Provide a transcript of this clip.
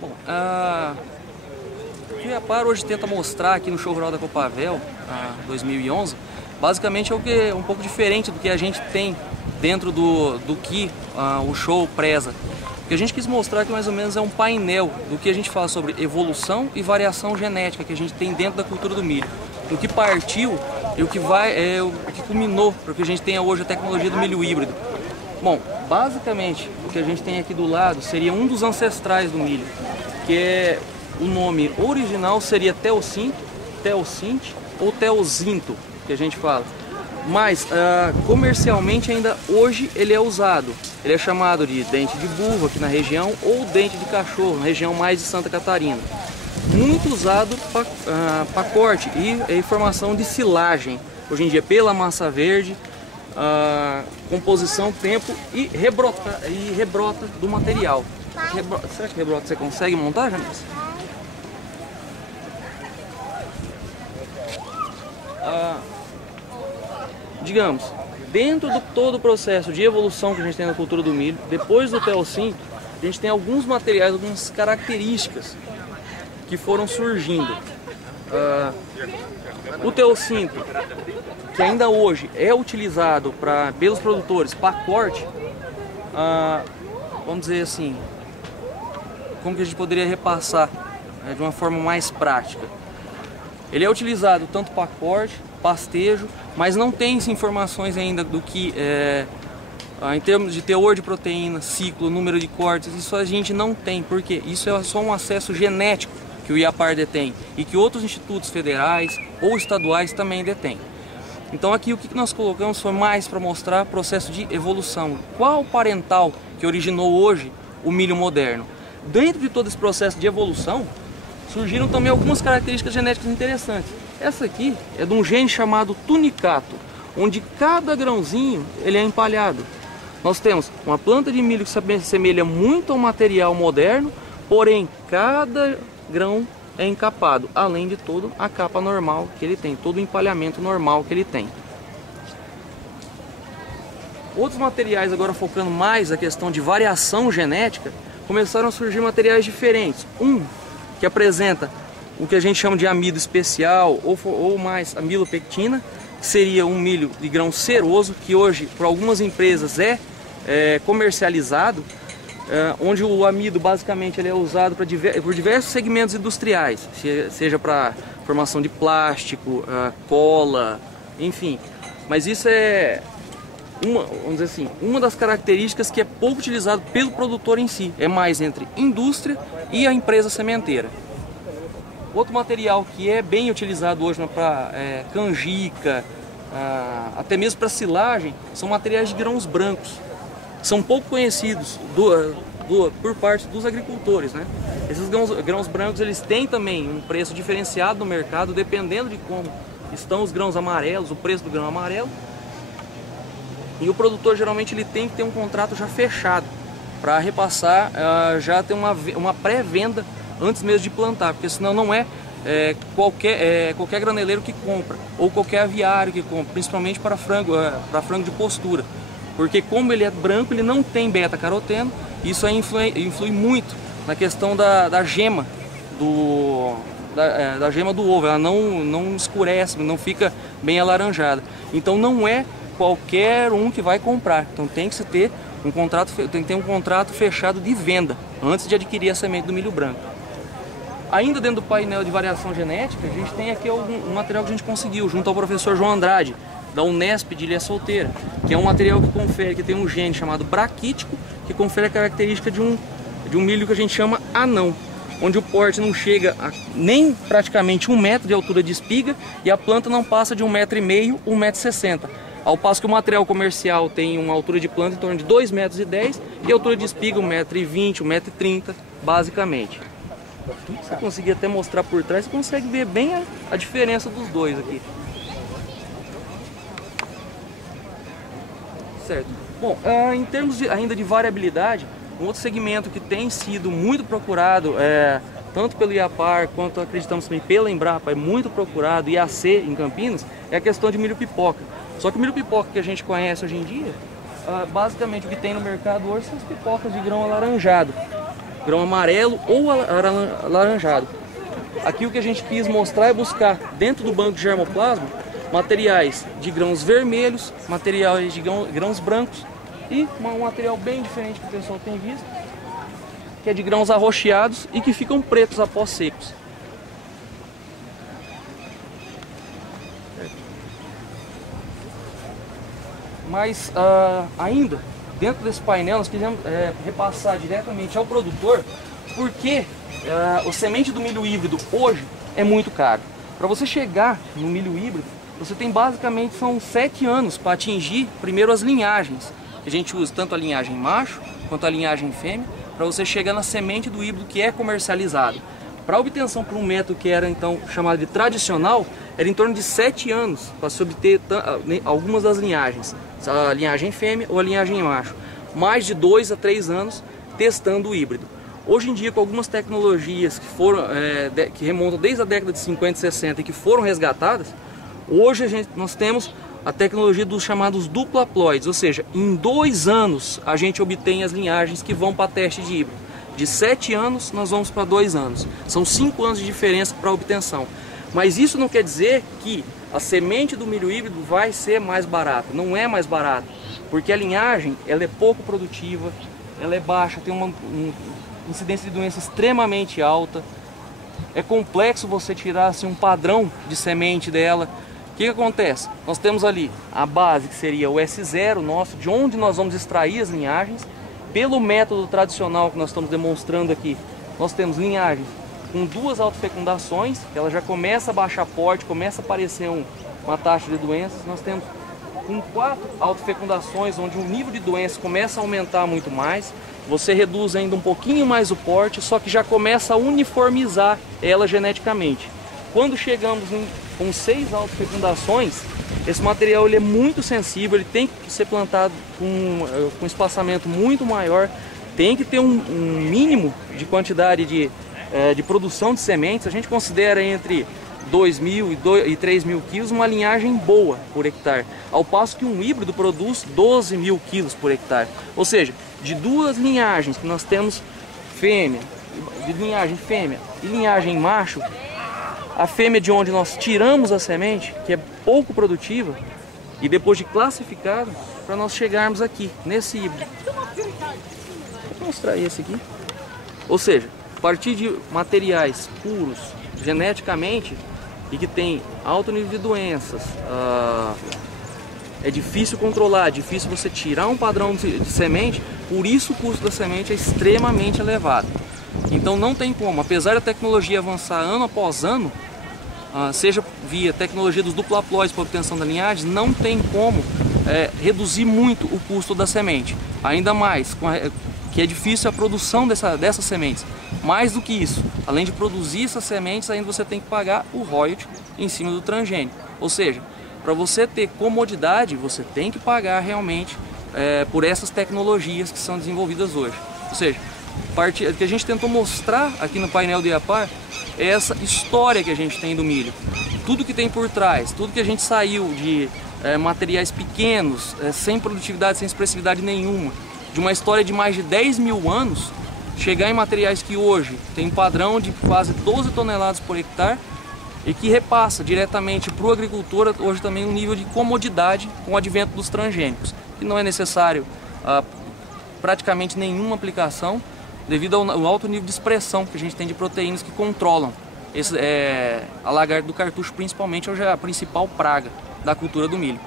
Bom, o que a IAPAR hoje tenta mostrar aqui no Show Rural da Copavel 2011, basicamente é um pouco diferente do que a gente tem dentro do que o show preza. O que a gente quis mostrar aqui mais ou menos é um painel do que a gente fala sobre evolução e variação genética que a gente tem dentro da cultura do milho. Do que partiu e o que culminou para que a gente tenha hoje a tecnologia do milho híbrido. Bom, basicamente o que a gente tem aqui do lado seria um dos ancestrais do milho, que é o nome original seria teocinto, teocinte ou teozinto, que a gente fala. Mas comercialmente ainda hoje ele é usado. Ele é chamado de dente de burro aqui na região ou dente de cachorro, na região mais de Santa Catarina. Muito usado para corte e formação de silagem. Hoje em dia pela massa verde, composição, tempo e rebrota do material. Será que rebrota você consegue montar, Janis? Digamos, dentro de todo o processo de evolução que a gente tem na cultura do milho, depois do teocinto, a gente tem alguns materiais, algumas características que foram surgindo. O teocinto, que ainda hoje é utilizado pelos produtores para corte, vamos dizer assim, como que a gente poderia repassar de uma forma mais prática? Ele é utilizado tanto para corte, pastejo, mas não tem informações ainda do que em termos de teor de proteína, ciclo, número de cortes. Isso a gente não tem, porque isso é só um acesso genético que o IAPAR detém e que outros institutos federais ou estaduais também detêm. Então aqui o que nós colocamos foi mais para mostrar o processo de evolução. Qual o parental que originou hoje o milho moderno? Dentro de todo esse processo de evolução, surgiram também algumas características genéticas interessantes. Essa aqui é de um gene chamado tunicato, onde cada grãozinho ele é empalhado. Nós temos uma planta de milho que se assemelha muito ao material moderno, porém cada grão é encapado, além de toda a capa normal que ele tem, todo o empalhamento normal que ele tem. Outros materiais, agora focando mais a questão de variação genética, começaram a surgir materiais diferentes. Um que apresenta o que a gente chama de amido especial ou mais amilopectina, que seria um milho de grão ceroso, que hoje por algumas empresas é comercializado, onde o amido basicamente ele é usado por diversos segmentos industriais, seja para formação de plástico, cola, enfim. Mas isso é vamos dizer assim, uma das características que é pouco utilizado pelo produtor em si, é mais entre indústria e a empresa sementeira. Outro material que é bem utilizado hoje para canjica, até mesmo para silagem, são materiais de grãos brancos. São pouco conhecidos por parte dos agricultores, né? Esses grãos brancos eles têm também um preço diferenciado no mercado, dependendo de como estão os grãos amarelos, o preço do grão amarelo. E o produtor geralmente ele tem que ter um contrato já fechado para repassar, já ter uma pré-venda antes mesmo de plantar, porque senão não qualquer graneleiro que compra, ou qualquer aviário que compra, principalmente para frango de postura. Porque como ele é branco, ele não tem beta-caroteno, isso aí influi muito na questão da gema da gema do ovo, ela não escurece, não fica bem alaranjada. Então não é qualquer um que vai comprar, então tem que ter um contrato fechado de venda antes de adquirir a semente do milho branco. Ainda dentro do painel de variação genética, a gente tem aqui um material que a gente conseguiu junto ao professor João Andrade, da Unesp de Ilha Solteira, que é um material que tem um gene chamado braquítico, que confere a característica de um milho que a gente chama anão, onde o porte não chega a nem praticamente 1 metro de altura de espiga e a planta não passa de 1,5 m, 1,60 m. Ao passo que o material comercial tem uma altura de planta em torno de 2,10 m e a altura de espiga 1,20 m, 1,30 m, basicamente. Se você conseguir até mostrar por trás, você consegue ver bem a diferença dos dois aqui. Certo. Bom, em termos ainda de variabilidade, um outro segmento que tem sido muito procurado, tanto pelo IAPAR quanto acreditamos também pela Embrapa, é muito procurado, IAC em Campinas, é a questão de milho pipoca. Só que o milho pipoca que a gente conhece hoje em dia, basicamente o que tem no mercado hoje são as pipocas de grão alaranjado. grão amarelo ou alaranjado. Aqui o que a gente quis mostrar é buscar dentro do banco de germoplasma materiais de grãos vermelhos, materiais de grãos brancos e um material bem diferente que o pessoal tem visto, que é de grãos arroxeados e que ficam pretos após secos. Mas ainda dentro desse painel nós quisemos repassar diretamente ao produtor porque o semente do milho híbrido hoje é muito caro. Para você chegar no milho híbrido, você tem basicamente são 7 anos para atingir primeiro as linhagens, que a gente usa tanto a linhagem macho quanto a linhagem fêmea, para você chegar na semente do híbrido que é comercializado. Para a obtenção por um método que era então chamado de tradicional, era em torno de 7 anos para se obter algumas das linhagens, a linhagem fêmea ou a linhagem macho, mais de 2 a 3 anos testando o híbrido. Hoje em dia, com algumas tecnologias que foram que remontam desde a década de 50 e 60 e que foram resgatadas, hoje nós temos a tecnologia dos chamados duplaploides, ou seja, em 2 anos a gente obtém as linhagens que vão para teste de híbrido. De 7 anos nós vamos para 2 anos. São 5 anos de diferença para a obtenção. Mas isso não quer dizer que a semente do milho híbrido vai ser mais barata. Não é mais barata, porque a linhagem ela é pouco produtiva, ela é baixa, tem uma incidência de doença extremamente alta. É complexo você tirar assim, um padrão de semente dela. O que acontece? Nós temos ali a base que seria o S0 nosso, de onde nós vamos extrair as linhagens. Pelo método tradicional que nós estamos demonstrando aqui, nós temos linhagens com 2 autofecundações, ela já começa a baixar porte, começa a aparecer uma taxa de doenças. Nós temos com 4 autofecundações, onde o nível de doença começa a aumentar muito mais. Você reduz ainda um pouquinho mais o porte, só que já começa a uniformizar ela geneticamente. Quando chegamos com 6 autofecundações, esse material ele é muito sensível, ele tem que ser plantado com espaçamento muito maior, tem que ter um mínimo de quantidade de produção de sementes. A gente considera entre 2.000 e 3.000 quilos uma linhagem boa por hectare, ao passo que um híbrido produz 12.000 quilos por hectare. Ou seja, de 2 linhagens que nós temos de linhagem fêmea e linhagem macho, a fêmea de onde nós tiramos a semente, que é pouco produtiva, e depois de classificado, para nós chegarmos aqui, nesse híbrido. Vou mostrar esse aqui. Ou seja, a partir de materiais puros, geneticamente, e que tem alto nível de doenças, é difícil controlar, é difícil você tirar um padrão de semente, por isso o custo da semente é extremamente elevado. Então não tem como, apesar da tecnologia avançar ano após ano, seja via tecnologia dos duplaploides para obtenção da linhagem, não tem como reduzir muito o custo da semente. Ainda mais, que é difícil a produção dessas sementes. Mais do que isso, além de produzir essas sementes, ainda você tem que pagar o royalty em cima do transgênico. Ou seja, para você ter comodidade, você tem que pagar realmente por essas tecnologias que são desenvolvidas hoje. Ou seja, o que a gente tentou mostrar aqui no painel do IAPAR é essa história que a gente tem do milho. Tudo que tem por trás, tudo que a gente saiu de materiais pequenos, sem produtividade, sem expressividade nenhuma, de uma história de mais de 10.000 anos, chegar em materiais que hoje tem um padrão de quase 12 toneladas por hectare e que repassa diretamente para o agricultor hoje também um nível de comodidade com o advento dos transgênicos, que não é necessário praticamente nenhuma aplicação devido ao alto nível de expressão que a gente tem de proteínas que controlam a lagarta do cartucho, principalmente, hoje é a principal praga da cultura do milho.